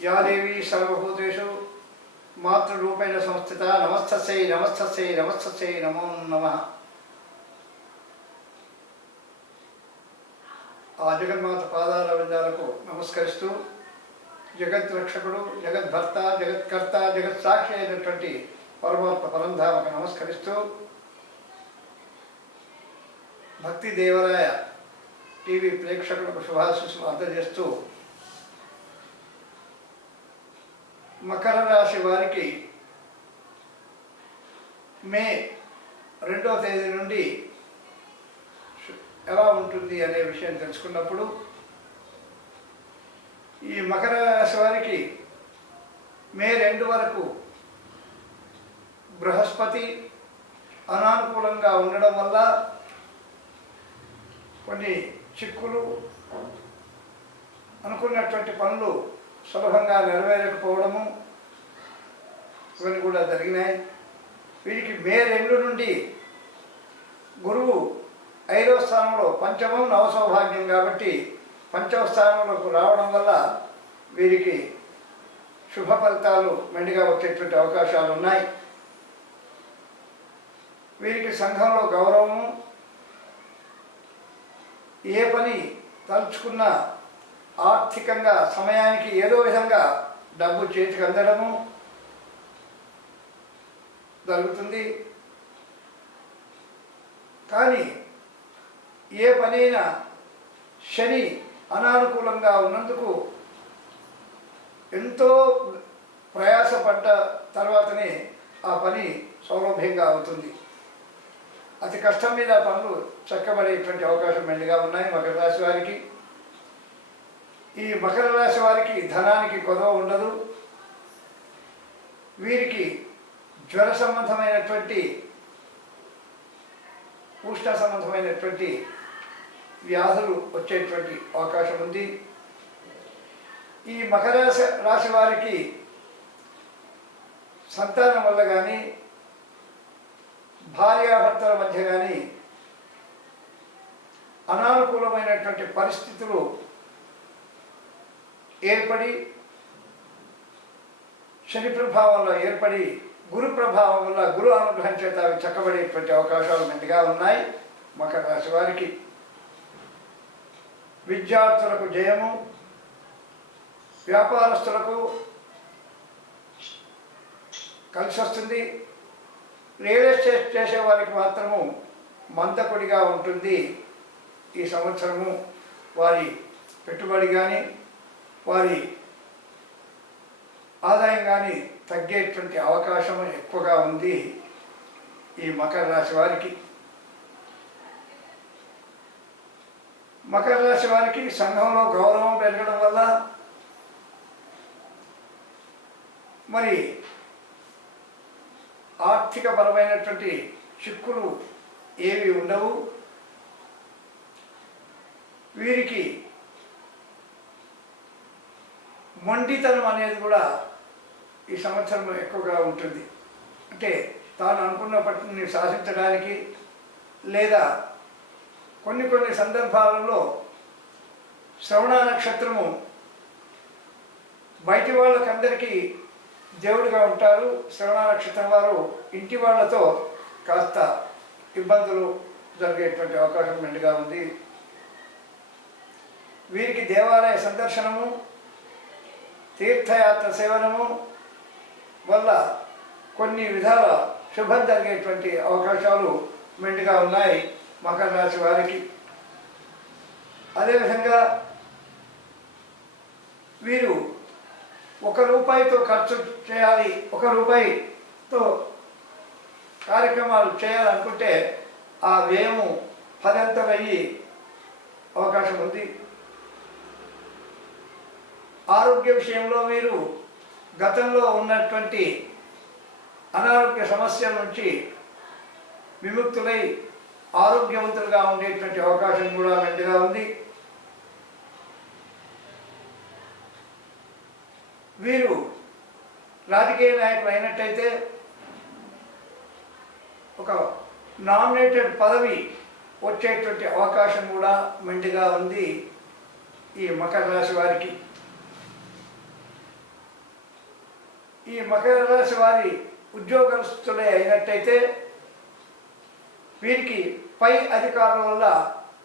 या देवी सर्वभूतेषु मातृरूपेण संस्थिता नमस्तस्यै नमस्तस्यै नमस्तस्यै नमो नमः। ఆ జగన్మాత పాదాల విందాలకు నమస్కరిస్తూ జగత్ రక్షకుడు, జగద్భర్త, జగత్కర్త, జగత్ సాక్షి అయినటువంటి పరమాత్మ పరంధామకు నమస్కరిస్తూ భక్తి దేవరాయ టీవీ ప్రేక్షకులకు శుభాశీస్సులు అందజేస్తూ మకర రాశి వారికి మే 2వ తేదీ నుండి ఎలా ఉంటుంది అనే విషయం తెలుసుకున్నప్పుడు ఈ మకర రాశి వారికి మే 2 వరకు బృహస్పతి అనానుకూలంగా ఉండడం వల్ల కొన్ని చిక్కులు, అనుకున్నటువంటి పనులు సులభంగా నెరవేరకపోవడము ఇవన్నీ కూడా జరిగినాయి. వీరికి మే 2 నుండి గురువు 5వ స్థానంలో, పంచమం నవసౌభాగ్యం కాబట్టి 5వ స్థానంలోకి రావడం వల్ల వీరికి శుభ ఫలితాలు మెండుగా వచ్చేటువంటి అవకాశాలు ఉన్నాయి. వీరికి సంఘంలో గౌరవము, ఏ పని తలుచుకున్నా ఆర్థికంగా సమయానికి ఏదో విధంగా డబ్బు చేతికి అందడము జరుగుతుంది. కానీ ఏ పనైనా శని అనానుకూలంగా ఉన్నందుకు ఎంతో ప్రయాసపడ్డ తర్వాతనే ఆ పని సౌలభ్యంగా అవుతుంది. అతి కష్టం మీద పనులు చక్కబడేటువంటి అవకాశం మెండుగా ఉన్నాయి మకర రాశి వారికి. ఈ మకర రాశి వారికి ధనానికి కొదవ ఉండదు. వీరికి జ్వర సంబంధమైనటువంటి, ఉష్ణ సంబంధమైనటువంటి వ్యాధులు వచ్చేటువంటి అవకాశం ఉంది. ఈ మకర రాశి వారికి సంతానం వల్ల కానీ, భార్యాభర్తల మధ్య కానీ అనానుకూలమైనటువంటి పరిస్థితులు ఏర్పడి, శని ప్రభావంలో ఏర్పడి, గురు ప్రభావం వల్ల, గురు అనుగ్రహం చేత అవి చక్కబడేటువంటి అవకాశాలు మెండుగా ఉన్నాయి మకర రాశి వారికి. విద్యార్థులకు జయము, వ్యాపారస్తులకు కలిసి వస్తుంది. రియల్ ఎస్టేట్ చేసే వారికి మాత్రము మందకొడిగా ఉంటుంది. ఈ సంవత్సరము వారి పెట్టుబడి కానీ, వారి ఆదాయం కానీ తగ్గేటువంటి అవకాశం ఎక్కువగా ఉంది ఈ మకర రాశి వారికి. మకర రాశి వారికి సంఘంలో గౌరవం పెరగడం వల్ల మరి ఆర్థిక పరమైనటువంటి చిక్కులు ఏవి ఉండవు. వీరికి మొండితనం అనేది కూడా ఈ సంవత్సరంలో ఎక్కువగా ఉంటుంది. అంటే తాను అనుకున్న పట్టుని శాసించడానికి, లేదా కొన్ని సందర్భాలలో శ్రవణ నక్షత్రము బయటి వాళ్ళకందరికీ దేవుడిగా ఉంటారు. శ్రవణ నక్షత్రం వారు ఇంటి వాళ్ళతో కాస్త ఇబ్బందులు జరిగేటువంటి అవకాశం మెండుగా ఉంది. వీరికి దేవాలయ సందర్శనము, తీర్థయాత్ర సేవనము వల్ల కొన్ని విధాల శుభం జరిగేటువంటి అవకాశాలు మెండుగా ఉన్నాయి మకర రాశి వారికి. అదేవిధంగా వీరు ₹1 ఖర్చు చేయాలి, ₹1 కార్యక్రమాలు చేయాలనుకుంటే ఆ వ్యయము 10 అయ్యి అవకాశం ఉంది. ఆరోగ్య విషయంలో మీరు గతంలో ఉన్నటువంటి అనారోగ్య సమస్యల నుంచి విముక్తులై ఆరోగ్యవంతులుగా ఉండేటువంటి అవకాశం కూడా మెండుగా ఉంది. వీరు రాజకీయ నాయకులు అయినట్టయితే ఒక నామినేటెడ్ పదవి వచ్చేటువంటి అవకాశం కూడా మెండుగా ఉంది ఈ మకర రాశి వారికి. ఈ మకర రాశి వారి ఉద్యోగస్తులే అయినట్టయితే వీరికి పై అధికారుల వల్ల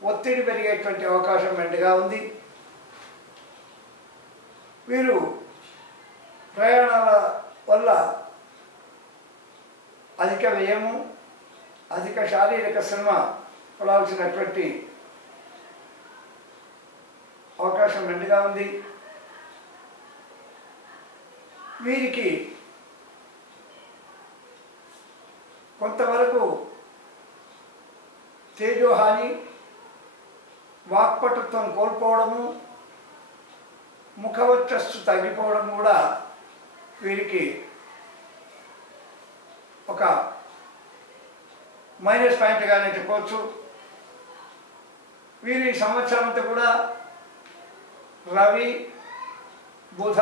ఒత్తిడి పెరిగేటువంటి అవకాశం మెండుగా ఉంది. వీరు ప్రయాణాల వల్ల అధిక వ్యయము, అధిక శారీరక శ్రమ పడాల్సినటువంటి అవకాశం మెండుగా ఉంది. వీరికి కొంతవరకు తేజోహాని, వాక్పటుత్వం కోల్పోవడము, ముఖవర్చస్సు తగ్గిపోవడం కూడా వీరికి ఒక మైనస్ పాయింట్గానే చెప్పవచ్చు. వీరు ఈ సంవత్సరం అంతా కూడా రవి, బుధ,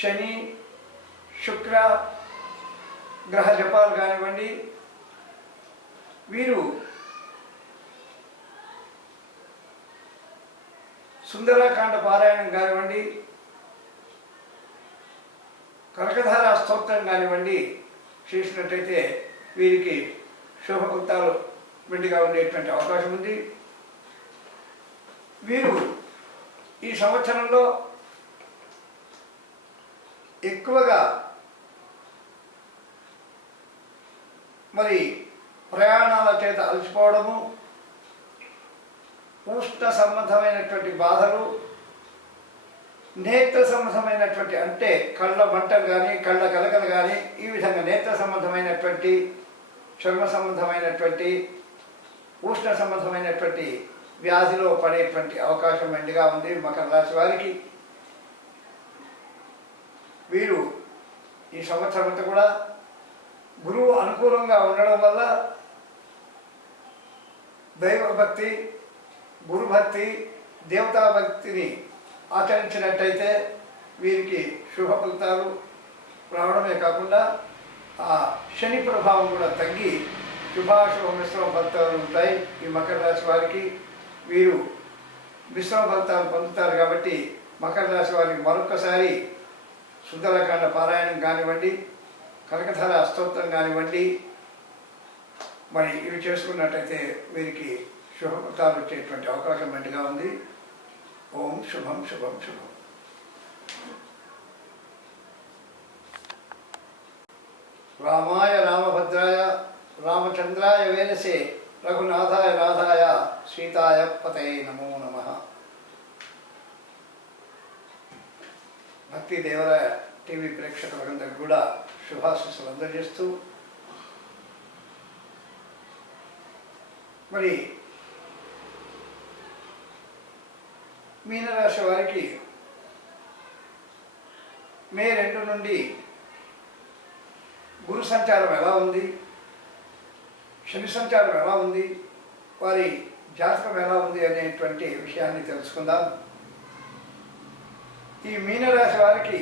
శని, శుక్ర గ్రహ జపాలు కానివ్వండి, వీరు సుందరకాండ పారాయణం కానివ్వండి, కనకధార స్తోత్రం కానివ్వండి చేసినట్టయితే వీరికి శుభ ఫలితాలు మెండుగా ఉండేటువంటి అవకాశం ఉంది. వీరు ఈ సంవత్సరంలో ఎక్కువగా మరి ప్రయాణాల చేత అలసిపోవడము, ఉష్ణ సంబంధమైనటువంటి బాధలు, నేత్ర సంబంధమైనటువంటి అంటే కళ్ళ మంటలు కానీ, కళ్ళ కలకలు కానీ, ఈ విధంగా నేత్ర సంబంధమైనటువంటి, చర్మ సంబంధమైనటువంటి, ఉష్ణ సంబంధమైనటువంటి వ్యాధిలో పడేటువంటి అవకాశం మెండుగా ఉంది మకర రాశి వారికి. వీరు ఈ సంవత్సరం అంతా కూడా గురువు అనుకూలంగా ఉండడం వల్ల దైవభక్తి, గురుభక్తి, దేవతాభక్తిని ఆచరించినట్టయితే వీరికి శుభ ఫలితాలు రావడమే కాకుండా ఆ శని ప్రభావం కూడా తగ్గి శుభాశుభ మిశ్రమ ఫలితాలు ఉంటాయి ఈ మకర రాశి వారికి. వీరు మిశ్రమ ఫలితాలు పొందుతారు కాబట్టి మకర రాశి వారికి మరొకసారి సుందరకాండ పారాయణం కానివ్వండి, కనకధార స్తోత్రం కానివ్వండి, మరి ఇవి చేసుకున్నట్టయితే వీరికి శుభ ఫలితాలు వచ్చేటువంటి అవకాశం మెండుగా ఉంది. ఓం శుభం శుభం శుభం. రామాయ రామభద్రాయ రామచంద్రాయ వేదసే రఘునాథాయ నాథాయ సీతాయ పతయే నమో నమః. భక్తి దేవరాయ టీవీ ప్రేక్షకులందరికీ కూడా శుభాశీస్సులు అందజేస్తూ మరి మీనరాశి వారికి మే 2 నుండి గురు సంచారం ఎలా ఉంది, శని సంచారం ఎలా ఉంది, వారి జాతకం ఎలా ఉంది అనేటువంటి విషయాన్ని తెలుసుకుందాం. ఈ మీనరాశి వారికి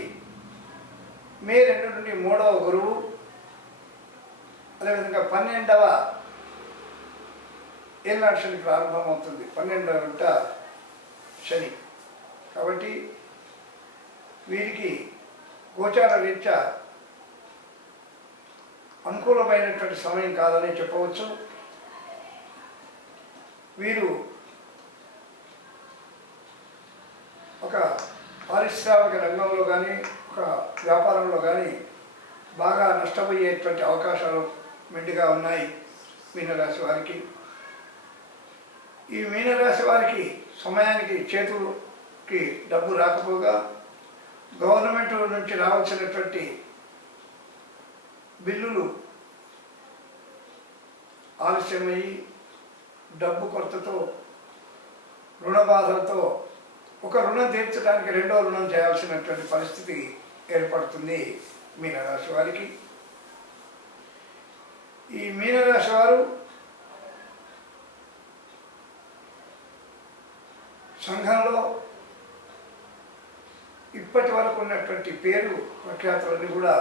మే 2 నుండి 3వ గురువు, అదేవిధంగా 12వ ఏళ్ళనాటి శని ప్రారంభమవుతుంది. 12వ గంట శని. కాబట్టి వీరికి గోచార రీత్యా అనుకూలమైనటువంటి సమయం కాదని చెప్పవచ్చు. వీరు ఒక పారిశ్రామిక రంగంలో కానీ, ఒక వ్యాపారంలో కానీ బాగా నష్టపోయేటువంటి అవకాశాలు మెండుగా ఉన్నాయి మీనరాశి వారికి. ఈ మీనరాశి వారికి సమయానికి చేతులకి డబ్బు రాకపోగా గవర్నమెంట్ నుంచి రావాల్సినటువంటి బిల్లులు ఆలస్యమయ్యి డబ్బు కొరతతో, రుణ బాధలతో ఒక రుణం తీర్చడానికి రెండో రుణం చేయాల్సినటువంటి పరిస్థితి ఏర్పడుతుంది మీనరాశి వారికి. ఈ మీనరాశి వారు సంఘంలో ఇప్పటి వరకు ఉన్నటువంటి పేరు ప్రఖ్యాతులని కూడా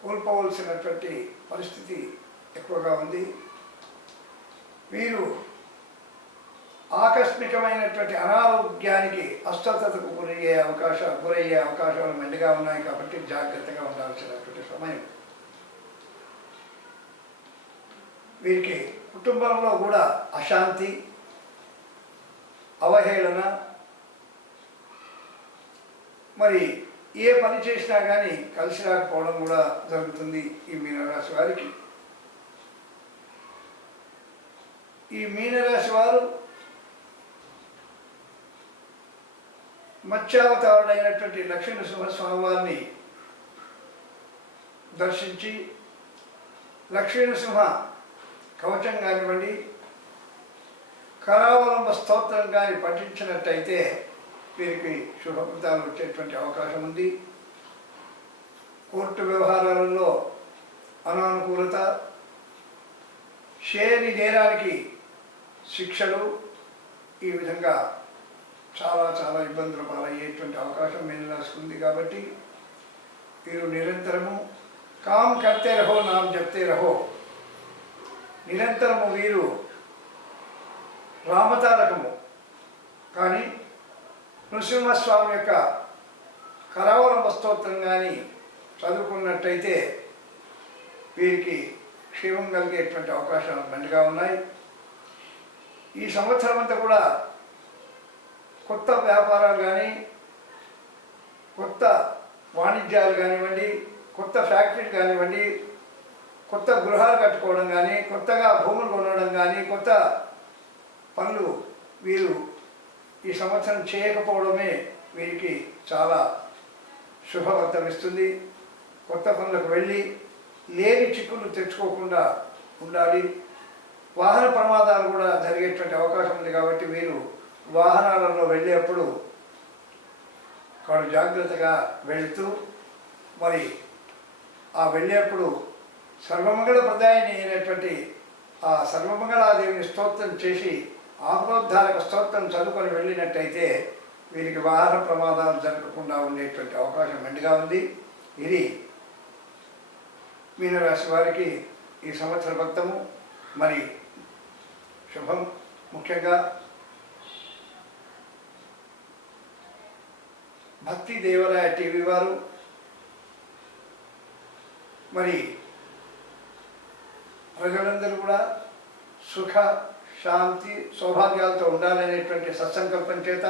కోల్పోవలసినటువంటి పరిస్థితి ఎక్కువగా ఉంది. వీరు ఆకస్మికమైనటువంటి అనారోగ్యానికి అస్వస్థతకు గురయ్యే అవకాశాలు మెండుగా ఉన్నాయి. కాబట్టి జాగ్రత్తగా ఉండాల్సినటువంటి సమయం. వీరికి కుటుంబంలో కూడా అశాంతి, అవహేళన, మరి ఏ పని చేసినా కానీ కలిసి రాకపోవడం కూడా జరుగుతుంది ఈ మీనరాశి వారికి. ఈ మీనరాశి వారు మత్స్యావతారుడైనటువంటి లక్ష్మీనరసింహస్వామి వారిని దర్శించి లక్ష్మీనరసింహ కవచం కానివ్వండి, కరావలంబ స్తోత్రం కానీ పఠించినట్టయితే వీరికి శుభఫలితాలు వచ్చేటువంటి అవకాశం ఉంది. కోర్టు వ్యవహారాలలో అనానుకూలత, చేయని నేరానికి శిక్షలు, ఈ విధంగా చాలా చాలా ఇబ్బందులు పాలయ్యేటువంటి అవకాశం మీనరాశికి ఉంది. కాబట్టి వీరు నిరంతరము కామ్ కర్తే రహో నామ్ జప్తే రహో, నిరంతరము వీరు రామతారకము కానీ నృసింహస్వామి యొక్క కరావలంబ స్తోత్రం కానీ చదువుకున్నట్టయితే వీరికి క్షేమం కలిగేటువంటి అవకాశాలు మెండుగా ఉన్నాయి. ఈ సంవత్సరం అంతా కూడా కొత్త వ్యాపారాలు కానీ, కొత్త వాణిజ్యాలు కానివ్వండి, కొత్త ఫ్యాక్టరీలు కానివ్వండి, కొత్త గృహాలు కట్టుకోవడం కానీ, కొత్తగా భూములు కొనడం కానీ, కొత్త పనులు వీరు ఈ సంవత్సరం చేయకపోవడమే వీరికి చాలా శుభవర్తమిస్తుంది. కొత్త పనులకు వెళ్ళి లేని చిక్కులు తెచ్చుకోకుండా ఉండాలి. వాహన ప్రమాదాలు కూడా జరిగేటువంటి అవకాశం ఉంది. కాబట్టి వీరు వాహనాలలో వెళ్ళేప్పుడు కాడు జాగ్రత్తగా వెళుతూ, మరి ఆ వెళ్ళేప్పుడు సర్వమంగళ ప్రదాయిని అయినటువంటి ఆ సర్వమంగళాదేవిని స్తోత్రం చేసి ఆపదోద్ధారక స్తోత్రం చదువుకొని వెళ్ళినట్టయితే వీరికి వాహన ప్రమాదాలు జరగకుండా ఉండేటువంటి అవకాశం మెండుగా ఉంది. ఇది మీనరాశి వారికి ఈ సంవత్సర ఫలితము. మరి శుభం. ముఖ్యంగా భక్తి దేవాలయ టీవీ వారు మరి ప్రజలందరూ కూడా సుఖ శాంతి సౌభాగ్యాలతో ఉండాలనేటువంటి సత్సంకల్పం చేత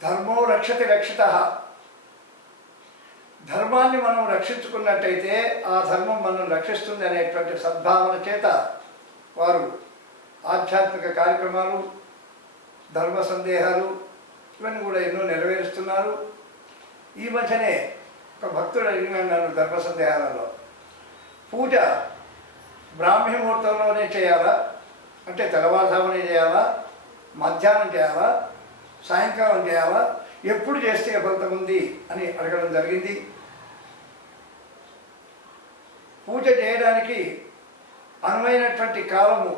ధర్మో రక్షతి రక్షిత, ధర్మాన్ని మనం రక్షించుకున్నట్టయితే ఆ ధర్మం మనం రక్షిస్తుంది అనేటువంటి సద్భావన చేత వారు ఆధ్యాత్మిక కార్యక్రమాలు, ధర్మ సందేహాలు ఇవన్నీ కూడా ఎన్నో నెరవేరుస్తున్నారు. ఈ మధ్యనే ఒక భక్తుడు అడిగినాడు నన్ను ధర్మ సందేహాలలో, పూజ బ్రాహ్మీ ముహూర్తంలోనే చేయాలా, అంటే తెల్లవారుజామునే చేయాలా, మధ్యాహ్నం చేయాలా, సాయంకాలం చేయాలా, ఎప్పుడు చేస్తే ఫలితం ఉంది అని అడగడం జరిగింది. పూజ చేయడానికి అనువైనటువంటి కాలము,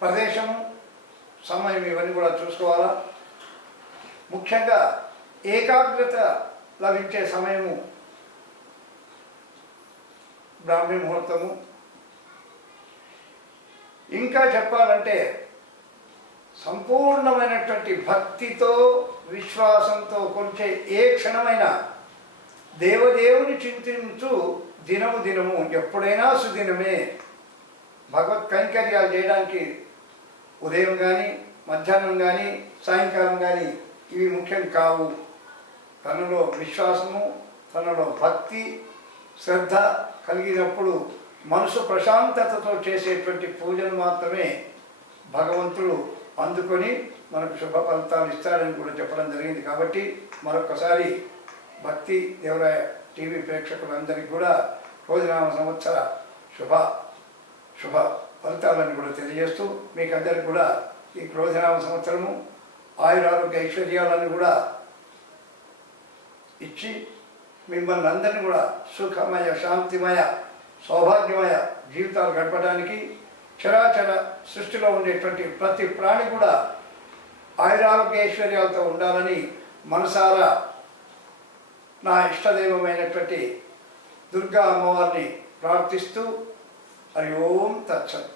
ప్రదేశము, సమయం ఇవన్నీ కూడా చూసుకోవాలా. ముఖ్యంగా ఏకాగ్రత లభించే సమయము బ్రాహ్మీ ముహూర్తము. ఇంకా చెప్పాలంటే సంపూర్ణమైనటువంటి భక్తితో విశ్వాసంతో కొలిచే ఏ క్షణమైన దేవదేవుని చింతించు దినము దినము, ఎప్పుడైనా సుదినమే. భగవత్ కైంకర్యాలు చేయడానికి ఉదయం కానీ, మధ్యాహ్నం కానీ, సాయంకాలం కానీ ఇవి ముఖ్యం కావు. తనలో విశ్వాసము, తనలో భక్తి, శ్రద్ధ కలిగినప్పుడు మనసు ప్రశాంతతతో చేసేటువంటి పూజలు మాత్రమే భగవంతుడు అందుకొని మనకు శుభ ఫలితాలు ఇస్తాడని కూడా చెప్పడం జరిగింది. కాబట్టి మరొకసారి భక్తి దేవరాయ టీవీ ప్రేక్షకులందరికీ కూడా రోజునామ సంవత్సర శుభ ఫలితాలను కూడా తెలియజేస్తూ మీకు అందరికీ కూడా ఈ క్రోధనామ సంవత్సరము ఆయురారోగ్య ఐశ్వర్యాలను కూడా ఇచ్చి మిమ్మల్ని అందరినీ కూడా సుఖమయ, శాంతిమయ, సౌభాగ్యమయ జీవితాలు గడపడానికి, చరాచర సృష్టిలో ఉండేటువంటి ప్రతి ప్రాణి కూడా ఆయురారోగ్య ఐశ్వర్యాలతో ఉండాలని మనసారా నా ఇష్టదైవమైనటువంటి దుర్గా అమ్మవారిని ప్రార్థిస్తూ హరి ఓం తత్సత్.